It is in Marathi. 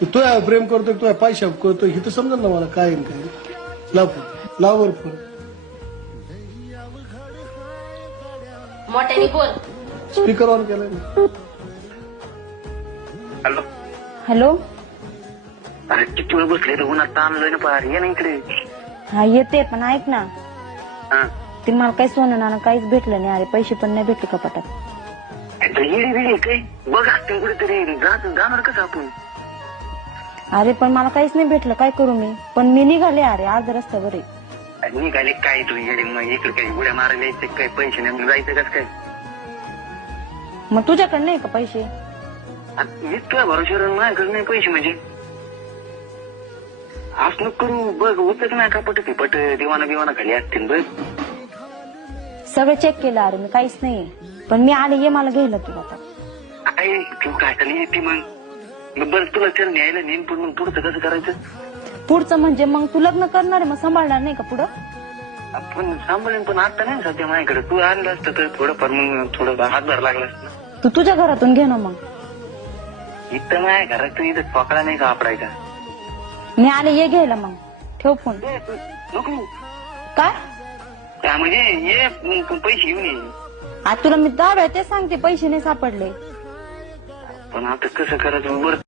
तू तुझ्या प्रेम करतोय तुझ्या पैशा करतोय हे तर समजेल ना मला काय आहे न काय नाही. लाव फोन लाव वर फोन मोठ्याने बोल. स्पीकर ऑन केलाय ना. हॅलो. हॅलो. अरे किती वेळ बसले तर उन्हात ताणलोय ना पार ये ना इकडे. हा येते पण ऐक ना हा ते मला काही सोनं नाणं काहीच भेटलं नाही. अरे पैसे पण नाही भेटले कपाटात. येडे बिडे काही बघ असते कुठेतरी जाणार कसं आपण. अरे पण मला काहीच नाही भेटलं काय करू मी. पण मी निघाले अरे अर्ध्या रस्त्यावर आहे. निघाले काय तू येडे मग इकडे काही उड्या मारायला यायचे काय पैसे नाही जायचं कसं काय. मग तुझ्याकडे नाही का पैसे. इतक्या भरोश्यावर माझ्याकडे नाही पैसे म्हणजे असं नको करू. बघ उचक नाही का पट पट दिवाना बिवाना खाली असतील बघ. सगळं चेक केलं अरे मी काहीच नाही. पण मी आले ये मला घ्यायला तू आता. काय तू काय चालली येते मग बरं तुला चल न्यायला नेईन पण मग पुढचं कसं करायचं. पुढचं म्हणजे मग तू लग्न करणार आहे मग सांभाळणार नाही का पुढं. आपण सांभाळेन पण आता नाही सध्या माझ्याकडे. तू आणलं असतं तर थोडंफार मग थोडं हातभार लागला असतं. तू तुझ्या घरातून घे ना मग. इथं माझ्या घरात तू इथं ठोकळा नाही सापडायचा. मी आले ये घ्यायला मग. ठेव फोन. नको काय म्हणजे ये पैसे घेऊन ये. आज तुला मी दारू आहे ते सांगते पैसे नाही सापडले. पण आता कसं करायचं बरं.